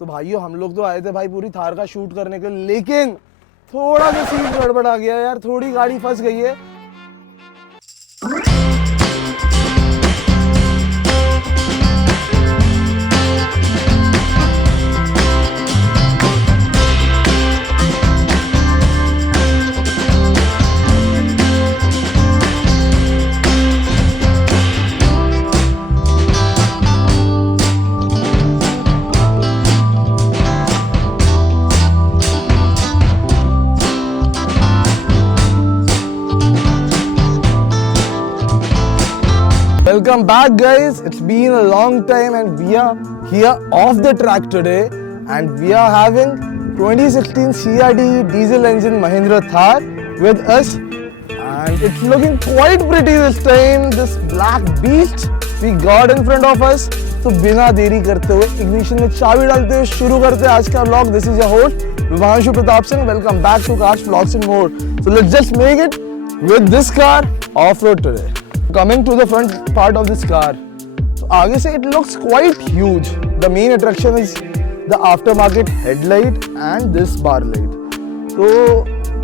तो भाइयों हम लोग तो आए थे भाई पूरी थार का शूट करने के लिए, लेकिन थोड़ा सा सीन गड़बड़ आ गया यार, थोड़ी गाड़ी फंस गई है। Welcome back guys, it's been a long time and we are here off the track today and we are having 2016 CRD diesel engine Mahindra Thar with us and it's looking quite pretty this time, this black beast we got in front of us. तो बिना देरी करते हुए ignition में चाबी डालते हुए शुरू करते हैं आज का vlog. This is your host Vibhanshu Pratap Singh, welcome back to cars vlogs and more. So let's just make it with this car off road today. Coming to the front part of this car, so आगे से it looks quite huge. The main attraction is the aftermarket headlight and this bar light. So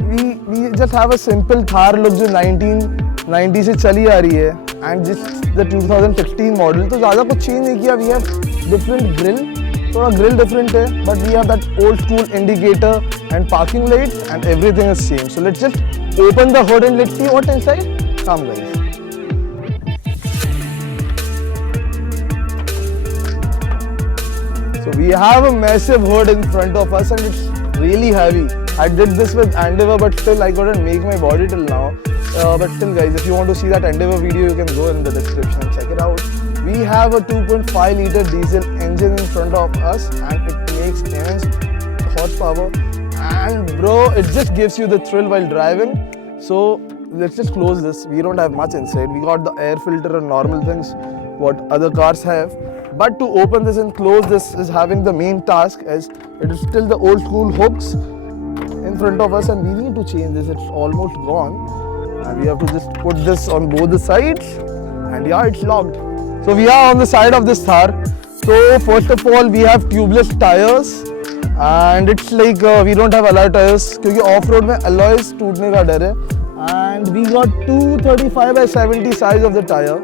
we just have a simple Thar look जो 1990 से चली आ रही है and just the 2016 model. तो ज़्यादा कुछ चेंज नहीं किया. We have different grill, थोड़ा grill different है, but we have that old school indicator and parking lights and everything is same. So let's just open the hood and let's see what's inside. Come guys. So we have a massive hood in front of us and it's really heavy. I did this with Endeavour but still I couldn't make my body till now. But still guys, if you want to see that Endeavour video, you can go in the description and check it out. We have a 2.5 litre diesel engine in front of us and it makes immense horsepower. And bro, it just gives you the thrill while driving. So let's just close this. We don't have much inside. We got the air filter and normal things what other cars have. But to open this and close this is having the main task, as it is still the old school hooks in front of us and we need to change this. It's almost gone and we have to just put this on both the sides and yeah, it's locked. So we are on the side of this Thar. So first of all we have tubeless tires and it's like we don't have alloy tires क्योंकि off-road में alloys टूटने का डर है. And we got 235/70 size of the tire.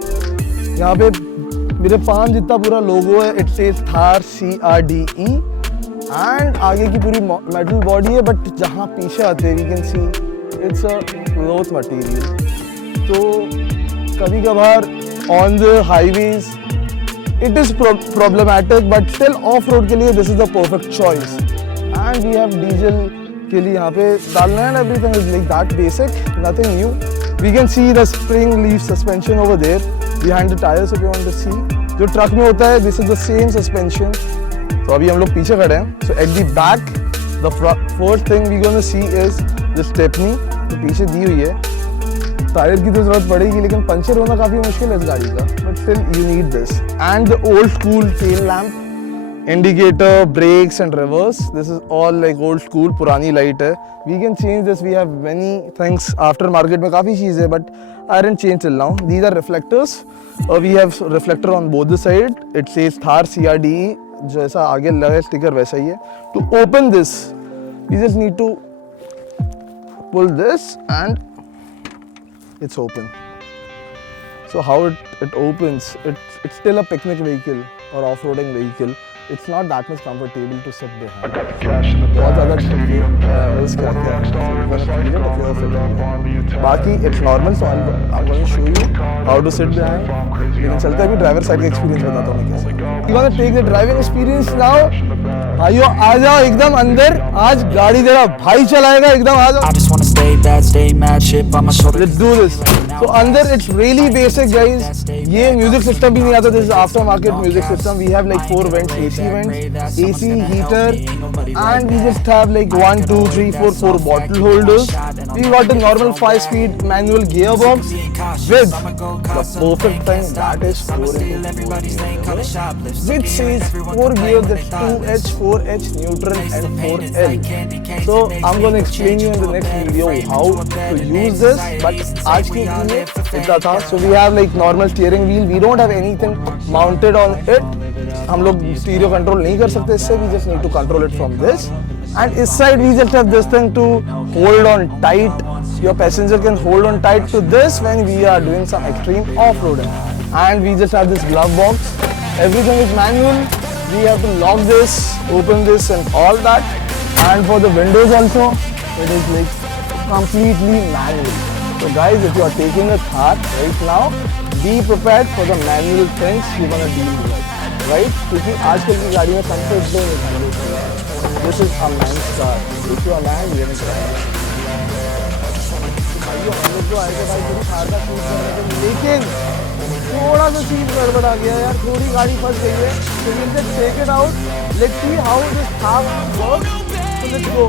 यहाँ पे मेरे palm जितना पूरा लोगो है, it says Thar CRDE and आगे की पूरी मेटल बॉडी है, बट जहाँ पीछे आते हैं we can see it's a cloth material. तो कभी कभार on the highways it is problematic but still off road के लिए this is the perfect choice. And we have diesel के लिए यहाँ पे डालना है, everything is like that basic, nothing new. We can see the spring leaf suspension over there behind the tires if you want to see. जो truck में होता है this is the same suspension. तो अभी हम लोग पीछे खड़े हैं. So at the back the first thing we gonna see is the stepney. तो पीछे दी हुई है. टायर की तो जरूरत पड़ेगी लेकिन पंचर होना काफी मुश्किल है इस गाड़ी का. But still you need this. And the old school tail lamp, indicator, brakes and reverse. This is all like old school पुरानी लाइट है. We can change this. We have many things after market में काफी चीज़ है but I didn't change till now. These are reflectors. We have reflector on both the side. It says Thar CRDE. जैसा आगे लगा sticker वैसा ही है. To open this, we just need to pull this and it's open. So how it opens? It's still a picnic vehicle or off-roading vehicle. It's not that much comfortable to sit behind. बहुत ज़्यादा बाकी it's normal, so I'm going to show you how to sit behind. लेकिन चलते अभी driver side का experience बताता हूँ मैं कैसे. You want to take the driving experience now? भाइयों आ जाओ एकदम अंदर. आज गाड़ी तेरा भाई चलाएगा, एकदम आ जाओ. I just want to stay bad, stay mad, shit by my shoulder. Let's do this. So अंदर it's really basic guys. ये म्यूजिक सिस्टम भी नहीं आता. This is after market music system. We have like 4 vents, AC vents, AC heater, and we just have like 1, 2, 3, 4 bottle holders. We got a normal 5-speed manual gearbox with the perfect thing that is 4 which says 4 gears, that's 2H, 4H, neutral and 4L. So I'm going to explain you in the next video how to use this, but आज के लिए इतना था. So we have like normal steering wheel. We don't have anything mounted on it. हम लोग stereo control नहीं कर सकते इससे, we just need to control it from this. And इस side we just have this thing to hold on tight. Your passenger can hold on tight to this when we are doing some extreme off-roading. And we just have this glove box. Everything is manual. We have to lock this, open this and all that. And for the windows also, it is like completely manual. So guys, if you are taking a Thar right now, be prepared for the manual things you're gonna deal with, right? क्योंकि आजकल की गाड़ी में comfort zone is manual. This is a man's car. If you are man, you're in trouble. भाइयों हम लोग तो आए थे भाई पूरी Thar का शूट करने के लिए, लेकिन थोड़ा सा सीन गड़बड़ आ गया यार, थोड़ी गाड़ी फंस गई है. So we'll just take it out. Let's see how this Thar works. So let's go.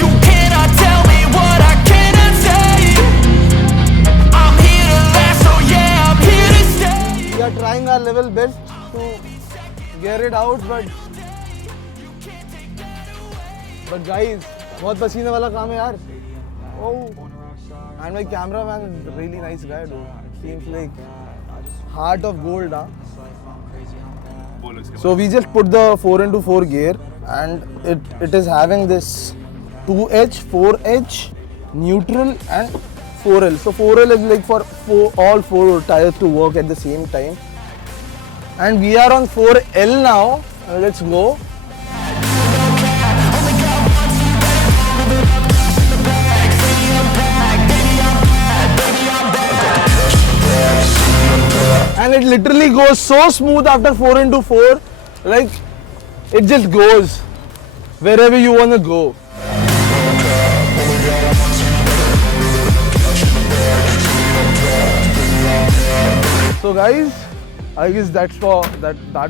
You cannot tell me what I cannot say. I'm here to last, so yeah, I'm here to stay. We are trying our level best to get it out, but guys, बहुत पसीने वाला काम है यार. Oh, and my cameraman is a really nice guy, dude. Seems like heart of gold, huh? So we just put the 4x4 gear, and it is having this 2H, 4H, neutral and 4L. So 4L is like for all four tires to work at the same time. And we are on 4L now. Let's go. And it literally goes so smooth after 4x4, like it just goes wherever you want to go. So guys, I guess that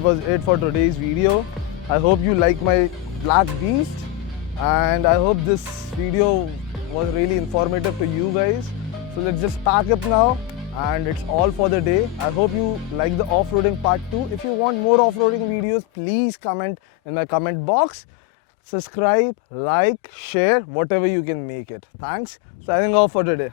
was it for today's video. I hope you like my black beast, and I hope this video was really informative to you guys. So let's just pack up now. And it's all for the day. I hope you like the off-roading part too. If you want more off-roading videos, please comment in my comment box. Subscribe, like, share, whatever you can make it. Thanks. Signing off for today.